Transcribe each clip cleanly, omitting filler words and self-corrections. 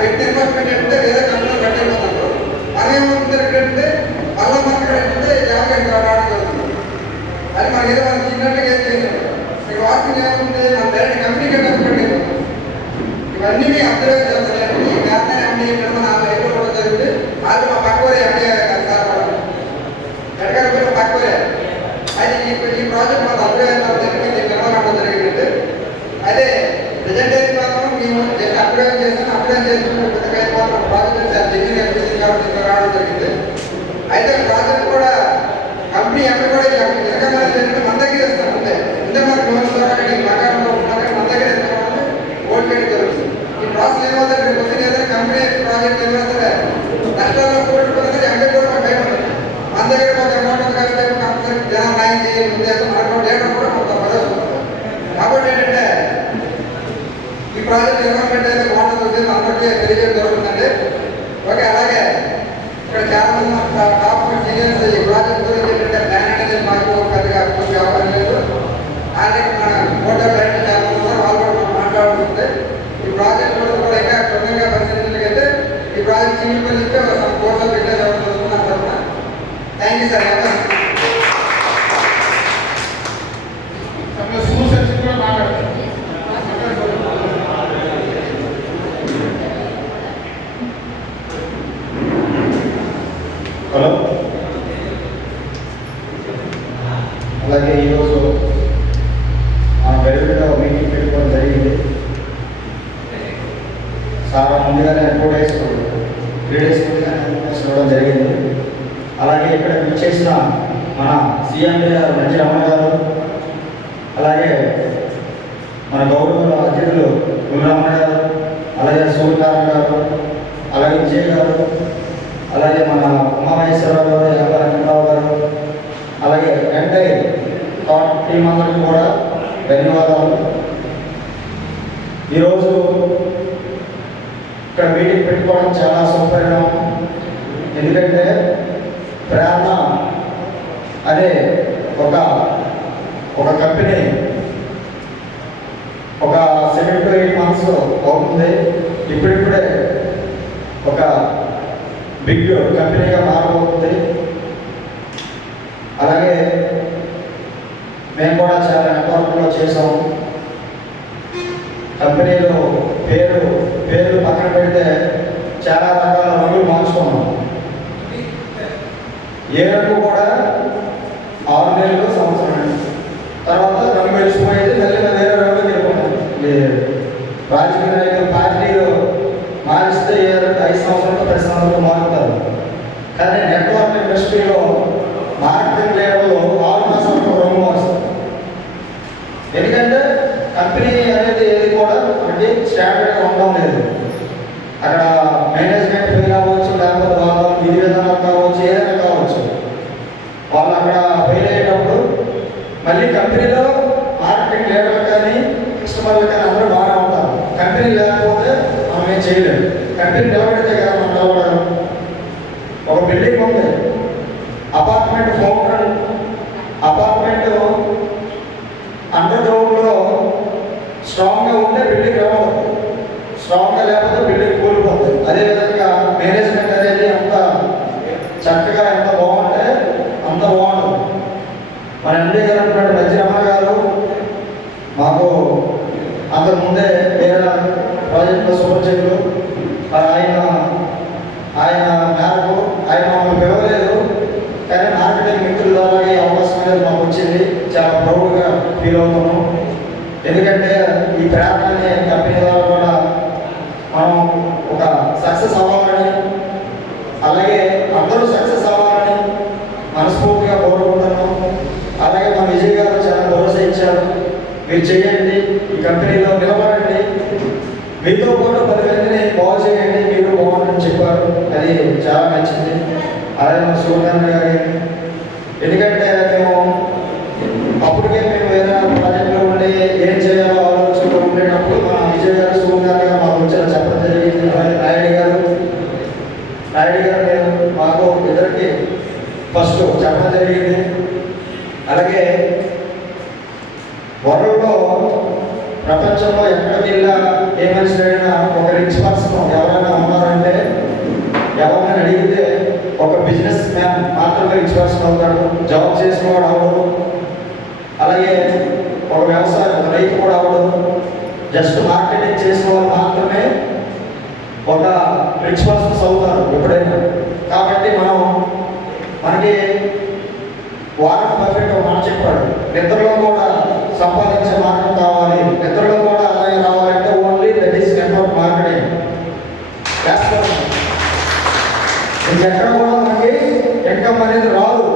పెట్టిన ఇన్వెస్ట్మెంట్ ఏంటంటే వేరే కంపెనీలు కట్టేపోతున్నారు. మనం ఏమవుతుంది ఏంటంటే మళ్ళీ మనకి ఏంటంటే జాబ్ రావడం జరుగుతుంది. అది మనకి ఏదో మనం చిన్నట్టుగా ఏం చేసాం. మీకు వాస్తవం ఏముంది, మన డైరెక్ట్ కంపెనీకి పెట్టిపోతుంది. ఇవన్నీ మీ అబ్జర్వ్ చేస్తాను. ఈ వ్యాపారం ఎండి మన లైఫ్లో కూడా జరిగింది. అది మా పక్కవరే ఎండి సార్ ఎడగారు పక్కవరే. అది ఈ ప్రాజెక్ట్ మాకు అప్లై అయిన తర్వాత నిర్మాణం జరిగింది. అదే ప్రజెంటేషన్ మాత్రం మేము అప్లై చేసాను. అప్లై చేసుకున్న ప్రాజెక్ట్ చాలా జెన్యూన్ అనిపిస్తుంది కాబట్టి రావడం జరిగింది. అయితే ప్రాజెక్ట్ కూడా కంపెనీ ఎక్కడ కూడా ఎక్కడ మన దగ్గర ఇస్తాం. అంతే ఇంత మనకు లోన్ ద్వారా మకానంలో మన దగ్గర ఇస్తామంటే ఓల్డ్ చేయడం జరుగుతుంది. ఈ ప్రాసెస్ ఏమవుతుంది, కొద్దిగా ఏదైనా కంపెనీ ప్రాజెక్ట్ ఏమైనా సరే నష్టాల్లో కూడుకున్నది ఎండ కూడా భయం ఉంటుంది. మన దగ్గర ఒక అమౌంట్ కలిస్తే కంపెనీ జనం న్యాయం చేయాలి ఉద్దేశం మనకు లేకుండా కూడా కొంత ప్రదర్శన ఉంటుంది. కాబట్టి ఏంటంటే ఈ ప్రాజెక్ట్ డెవలప్మెంట్ అయితే బాగుంటుంది ఉద్దేశం అందరికీ తెలియజేయడం జరుగుతుందండి. ఓకే, అలాగే ఇక్కడ చాలా మంది టాప్ సీనియర్స్ ఈ ప్రాజెక్ట్ గురించి ఏంటంటే ప్లాన్ అనేది మాకు పెద్దగా పూర్తి అవసరం లేదు. అలాగే మన మోటార్ డైరెక్టర్ చాలా మంది ఉన్నారు, వాళ్ళు కూడా మాట్లాడుతుంది. ఈ ప్రాజెక్ట్ కూడా ఇంకా క్షుణ్ణంగా పరిశీలించినట్లయితే ఈ ప్రాజెక్ట్ సింగిల్ పనిస్తే ఒక కోర్సులో పెట్టే జరుగుతుంది అనుకుంటున్నా. Thank you sir. హలో, అలాగే ఈరోజు గైడ్లో మీటింగ్ పెట్టుకోవడం జరిగింది. చాలా ముందుగానే 2 days 3 days ముందుగానే ఇవ్వడం జరిగింది. అలాగే ఇక్కడ చేసిన మన సీఎం మంచి రమణ గారు, అలాగే మన గౌరవ అతిథులు గురురమణ గారు, అలాగే సూర్యనారాయణ గారు, అలాగే విజయ్ గారు, అలాగే మన ఉమామహేశ్వరరావు గారు, వెంకటరావు గారు, అలాగే ఎంటైర్ టీం అందరికీ కూడా ధన్యవాదాలు. ఈరోజు ఇక్కడ మీటింగ్ పెట్టుకోవడం చాలా శుభపరిణామం. ఎందుకంటే ప్రేరణ అదే ఒక కంపెనీ ఒక 7 to 8 months అవుతుంది. ఇప్పుడిప్పుడే ఒక బిగ్ కంపెనీగా మారబోతుంది. అలాగే మేము కూడా చాలా నెట్వర్క్లో చేసాము. కంపెనీలో పేర్లు పక్కన పెడితే చాలా రకాల రంగులు మార్చుకున్నాం. ఏ రంగు కూడా 6 నెలలు సంవత్సరం తర్వాత రంగు వెలిసిపోయేది, మళ్ళీ వేరే రంగు వెళ్ళిపోయింది. రాజకీయ నాయకులు పార్టీలు మారిస్తే 5 సంవత్సరాలు 10 సంవత్సరాలు మారుతారు. కానీ నెట్వర్క్ ఇండస్ట్రీలో మార్కెటింగ్ లెవెల్లో 6 మాసాలకు రంగు మారుస్తారు. ఎందుకంటే కంపెనీ అనేది ఏది కూడా అంటే స్టాండర్డ్గా ఉండడం లేదు. అక్కడ మేనేజ్మెంట్ ఫెయిల్ అవ్వచ్చు, లేకపోతే వాళ్ళ విధి విధానాలు కావచ్చు, ఏదైనా కావచ్చు. వాళ్ళు అక్కడ ఫెయిల్ అయ్యేటప్పుడు మళ్ళీ కంపెనీలో మార్కెటింగ్ లీడర్లు కానీ కస్టమర్లు కానీ అందరూ బాగా ఉంటారు. కంపెనీ లేకపోతే మనం ఏం చేయలేము. కంపెనీ నిలబెడితే కదా మనం నిలబడడం. ఒక బిల్డింగ్ ఉంది, అపార్ట్మెంట్ ఫౌండర్ అపార్ట్మెంట్ అండర్ గ్రౌండ్లో స్ట్రాంగ్గా ఉంటే బిల్డింగ్ నిలబడుతుంది, స్ట్రాంగ్గా లేకపోతే బిల్డింగ్ కూలిపోతుంది. అదేవిధంగా మేనేజ్మెంట్ అనేది అంత చక్కగా ఎంత బాగుంటే అంత బాగుంటుంది. మన ఎండీ గారు అంటున్నాడు రజరమణ గారు మాకు అంతకుముందే వేరే ప్రాజెక్టులో సూపర్చర్లు ఆయన మేరకు ఆయన మమ్మల్ని పిలవలేదు. కానీ మార్కెటింగ్ మిత్రుల ద్వారా ఈ అవకాశం అనేది మాకు వచ్చింది. చాలా ప్రౌడ్గా ఫీల్ అవుతున్నాం. ఎందుకంటే ఈ ప్రేరణ అనే కంపెనీ ద్వారా కూడా మనం ఒక సక్సెస్ అవ్వాలని, అలాగే అందరూ సక్సెస్ అవ్వాలని మనస్ఫూర్తిగా కోరుకుంటున్నాం. అలాగే మా విజయ్ గారు చాలా భరోసా ఇచ్చారు, మీరు చేయండి, ఈ కంపెనీలో నిలబడండి, మీతో కూడా 10 మందిని బాగు చేయండి, మీరు బాగుంటుందని చెప్పారు. అది చాలా నచ్చింది. అలాగే మన సూర్యనారాయణ గారి, ఎందుకంటే అప్పటికే మేము వేరే ప్రాజెక్టులో ఉండి ఏం చేయాలో ఆలోచనలో ఉండేటప్పుడు మా విజయ్ గారు సూర్యనారాయణ గారు మాకు వచ్చి చెప్పడం జరిగింది. నాయుడు గారు నేను మాకు ఇద్దరికి ఫస్ట్ చెప్పడం జరిగింది. అలాగే వరల్డ్లో ప్రపంచంలో ఎక్కడ వెళ్ళా ఏ మనిషి అయినా ఒక రిచ్ పర్సన్ ఎవరైనా పర్సన్ అవుతాడు, జాబ్ చేసిన వాడు అవడు, అలాగే ఒక వ్యవసాయం ఒక రైతు కూడా అవడు. జస్ట్ మార్కెటింగ్ చేసిన వాళ్ళు మాత్రమే ఒక రిచ్ పర్సన్స్ అవుతారు ఎప్పుడైనా. కాబట్టి మనకి వారన్ బఫెట్ ఒక మాట చెప్పాడు, నిద్రలో కూడా సంపాదించే మార్గం కావాలి, నిద్రలో కూడా ఆదాయం రావాలంటే only that is network marketing. ఇంకెక్కడ కూడా మనకి ఇన్కమ్ అనేది రాదు.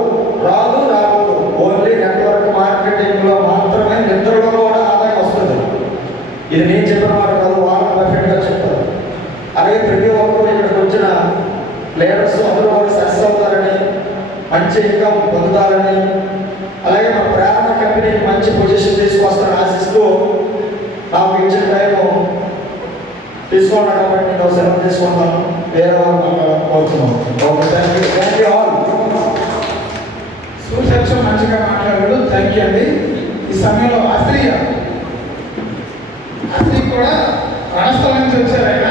ఓన్లీ నెట్వర్క్ మార్కెటింగ్లో మాత్రమే నిద్రలో కూడా ఆదాయం వస్తుంది. ఇది నేను చెప్పిన మాట కాదు, వారన్ బఫెట్ గారు చెప్తారు. అలాగే ప్రతి ఒక్కరు ఇక్కడికి వచ్చిన ప్లేయర్స్ అందరూ కూడా సక్సెస్ అవుతారని, మంచి ఇన్కమ్ పొందుతారని, అలాగే మన ప్రేరణ కంపెనీకి మంచి పొజిషన్ తీసుకొస్తారని ఆశిస్తూ నాకు ఇచ్చిన టైం తీసుకోండి కాబట్టి నేను సెలవు తీసుకుంటాను. వేరే వాళ్ళు కోరుతున్నాను. Okay, thank you all. సూచన మంచిగా మాట్లాడాడు, థ్యాంక్ యూ అండి. ఈ సమయంలో అస్త్రీ కూడా రణస్థలం నుంచి వచ్చారు ఆయన.